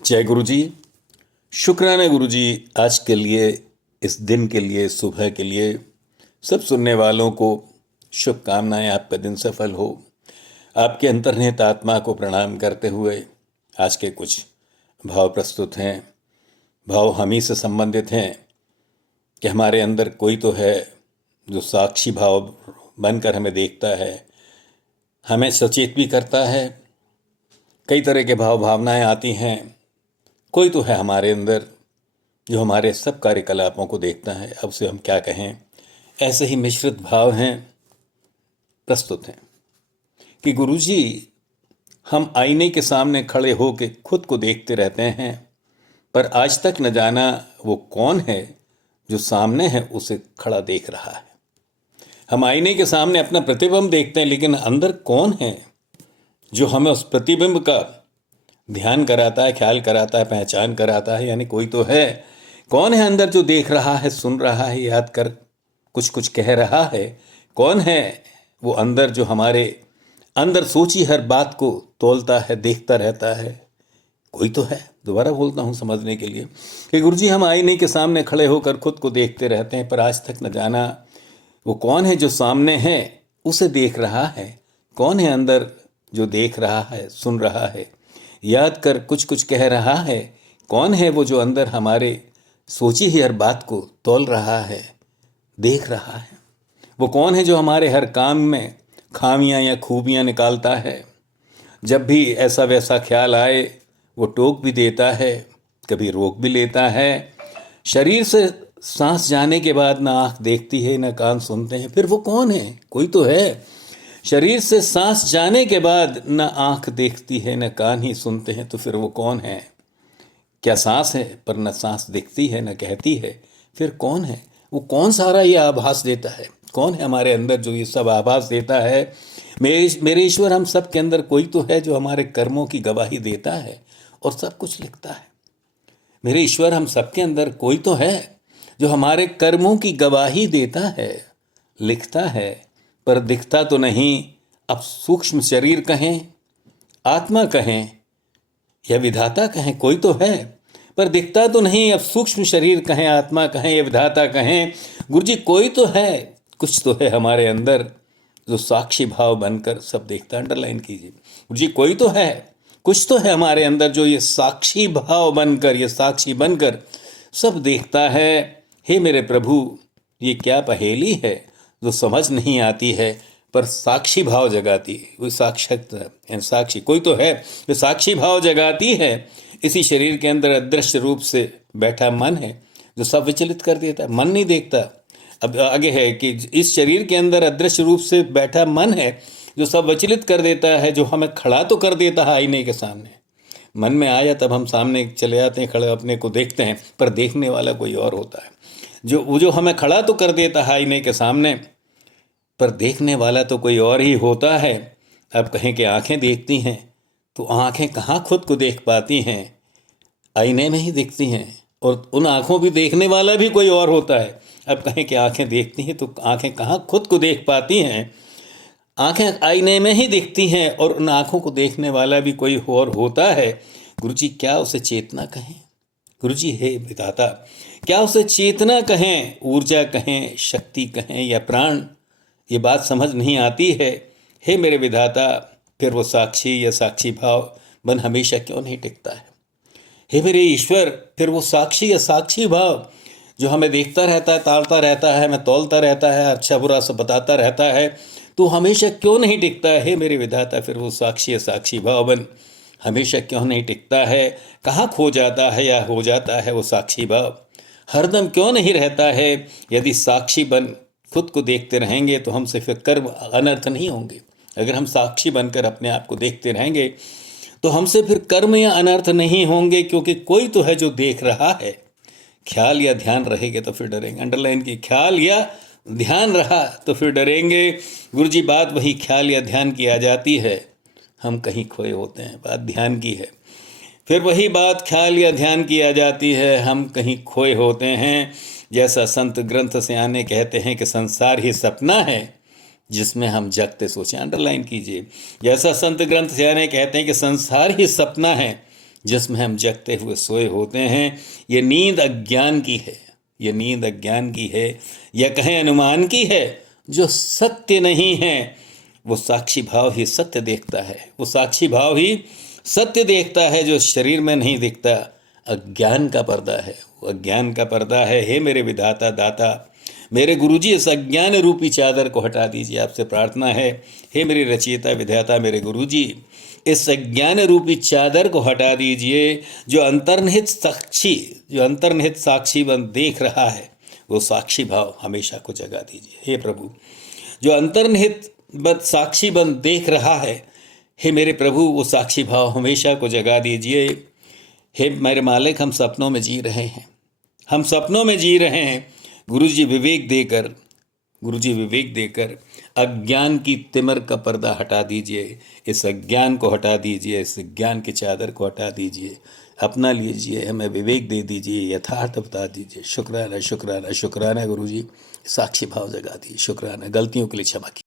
जय गुरु जी। शुक्राना गुरु जी, आज के लिए, इस दिन के लिए, सुबह के लिए सब सुनने वालों को शुभकामनाएं। आपका दिन सफल हो। आपके अंतर्निहित आत्मा को प्रणाम करते हुए आज के कुछ भाव प्रस्तुत हैं। भाव हम ही से संबंधित हैं कि हमारे अंदर कोई तो है जो साक्षी भाव बनकर हमें देखता है, हमें सचेत भी करता है। कई तरह के भाव भावनाएं आती हैं। कोई तो है हमारे अंदर जो हमारे सब कार्यकलापों को देखता है। अब से हम क्या कहें, ऐसे ही मिश्रित भाव हैं, प्रस्तुत हैं कि गुरुजी, हम आईने के सामने खड़े होकर खुद को देखते रहते हैं, पर आज तक न जाना वो कौन है जो सामने है उसे खड़ा देख रहा है। हम आईने के सामने अपना प्रतिबिंब देखते हैं, लेकिन अंदर कौन है जो हमें उस प्रतिबिंब का ध्यान कराता है, ख्याल कराता है, पहचान कराता है। यानी कोई तो है। कौन है अंदर जो देख रहा है, सुन रहा है, याद कर कुछ कुछ कह रहा है? कौन है वो अंदर जो हमारे अंदर सोची हर बात को तोलता है, देखता रहता है? कोई तो है। दोबारा बोलता हूँ समझने के लिए कि गुरुजी, हम आईने के सामने खड़े होकर खुद को देखते रहते हैं, पर आज तक न जाना वो कौन है जो सामने है उसे देख रहा है। कौन है अंदर जो देख रहा है, सुन रहा है, याद कर कुछ कुछ कह रहा है? कौन है वो जो अंदर हमारे सोची ही हर बात को तौल रहा है, देख रहा है? वो कौन है जो हमारे हर काम में खामियां या खूबियां निकालता है? जब भी ऐसा वैसा ख्याल आए वो टोक भी देता है, कभी रोक भी लेता है। शरीर से सांस जाने के बाद ना आँख देखती है, ना कान सुनते हैं, फिर वो कौन है? कोई तो है। शरीर से सांस जाने के बाद न आंख देखती है, न कान ही सुनते हैं, तो फिर वो कौन है? क्या सांस है पर न सांस दिखती है, न कहती है, फिर कौन है? वो कौन सारा ये आभास देता है? कौन है हमारे अंदर जो ये सब आभास देता है? मेरे ईश्वर, हम सब के अंदर कोई तो है जो हमारे कर्मों की गवाही देता है और सब कुछ लिखता है। मेरे ईश्वर, हम सब के अंदर कोई तो है जो हमारे कर्मों की गवाही देता है, लिखता है, पर दिखता तो नहीं। अब सूक्ष्म शरीर कहें, आत्मा कहें या विधाता कहें, कोई तो है, पर दिखता तो नहीं। अब सूक्ष्म शरीर कहें, आत्मा कहें या विधाता कहें, गुरुजी कोई तो है, कुछ तो है हमारे अंदर जो साक्षी भाव बनकर सब देखता है। अंडरलाइन कीजिए, गुरुजी कोई तो है, कुछ तो है हमारे अंदर जो ये साक्षी भाव बनकर, ये साक्षी बनकर सब देखता है। हे मेरे प्रभु, ये क्या पहेली है जो समझ नहीं आती है, पर साक्षी भाव जगाती है। वो साक्षात साक्षी कोई तो है जो साक्षी भाव जगाती है। इसी शरीर के अंदर अदृश्य रूप से बैठा मन है जो सब विचलित कर देता है। मन नहीं देखता। अब आगे है कि इस शरीर के अंदर अदृश्य रूप से बैठा मन है जो सब विचलित कर देता है, जो हमें खड़ा तो कर देता है आईने के सामने। मन में आया तब हम सामने चले जाते हैं, खड़े अपने को देखते हैं, पर देखने वाला कोई और होता है। जो हमें खड़ा तो कर देता है आईने के सामने, पर देखने वाला तो कोई और ही होता है। अब कहें कि आंखें देखती हैं, तो आंखें कहाँ खुद को देख पाती हैं? आईने में ही दिखती हैं, और उन आंखों भी देखने वाला भी कोई और होता है। अब कहें कि आंखें देखती हैं, तो आंखें कहाँ खुद को देख पाती हैं? आंखें आईने में ही दिखती हैं, और उन आंखों को देखने वाला भी कोई और होता है। गुरुजी, क्या उसे चेतना कहें? गुरुजी हे विधाता, क्या उसे चेतना कहें, ऊर्जा कहें, शक्ति कहें या प्राण? ये बात समझ नहीं आती है। हे मेरे विधाता, फिर वो साक्षी या साक्षी भाव मन हमेशा क्यों नहीं टिकता है? हे मेरे ईश्वर, फिर वो साक्षी या साक्षी भाव जो हमें देखता रहता है, ताड़ता रहता है, हमें तौलता रहता है, अच्छा बुरा सब बताता रहता है, तो हमेशा क्यों नहीं टिकता है? हे मेरे विधाता, फिर वो साक्षी या साक्षी भाव बन हमेशा क्यों नहीं टिकता है? कहाँ खो जाता है या हो जाता है वो साक्षी भाव? हरदम क्यों नहीं रहता है? यदि साक्षी बन खुद को देखते रहेंगे तो हमसे फिर कर्म अनर्थ नहीं होंगे। अगर हम साक्षी बनकर अपने आप को देखते रहेंगे तो हमसे फिर कर्म या अनर्थ नहीं होंगे, क्योंकि कोई तो है जो देख रहा है। ख्याल या ध्यान रहेंगे तो फिर डरेंगे। अंडरलाइन की, ख्याल या ध्यान रहा तो फिर डरेंगे। गुरुजी, बात वही ख्याल या ध्यान की आ जाती है, हम कहीं खोए होते हैं। बात ध्यान की है, फिर वही बात ख्याल या ध्यान की आ जाती है, हम कहीं खोए होते हैं। जैसा संत ग्रंथ से आने कहते हैं कि संसार ही सपना है जिसमें हम जगते सोचें। अंडरलाइन कीजिए, जैसा संत ग्रंथ से आने कहते हैं कि संसार ही सपना है जिसमें हम जगते हुए सोए होते हैं, ये नींद अज्ञान की है, ये नींद अज्ञान की है, या कहें अनुमान की है, जो सत्य नहीं है। वो साक्षी भाव ही सत्य देखता है, वो साक्षी भाव ही सत्य देखता है, जो शरीर में नहीं दिखता। अज्ञान का पर्दा है, वो अज्ञान का पर्दा है। हे मेरे विधाता दाता, मेरे गुरुजी, इस अज्ञान रूपी चादर को हटा दीजिए, आपसे प्रार्थना है। हे मेरे रचयिता विधाता मेरे गुरुजी, इस अज्ञान रूपी चादर को हटा दीजिए। जो अंतर्निहित साक्षी बन देख रहा है, वो साक्षी भाव हमेशा को जगा दीजिए। हे प्रभु, जो अंतर्निहित साक्षी बन देख रहा है, हे मेरे प्रभु, वो साक्षी भाव हमेशा को जगा दीजिए। हे मेरे मालिक, हम सपनों में जी रहे हैं, हम सपनों में जी रहे हैं। गुरुजी विवेक देकर अज्ञान की तिमर का पर्दा हटा दीजिए, इस अज्ञान को हटा दीजिए, इस ज्ञान की चादर को हटा दीजिए, अपना लीजिए, हमें विवेक दे दीजिए, यथार्थ बता दीजिए। शुक्राना शुक्राना शुक्राना गुरुजी, साक्षी भाव जगा दीजिए। शुक्राना, गलतियों के लिए क्षमा कीजिए।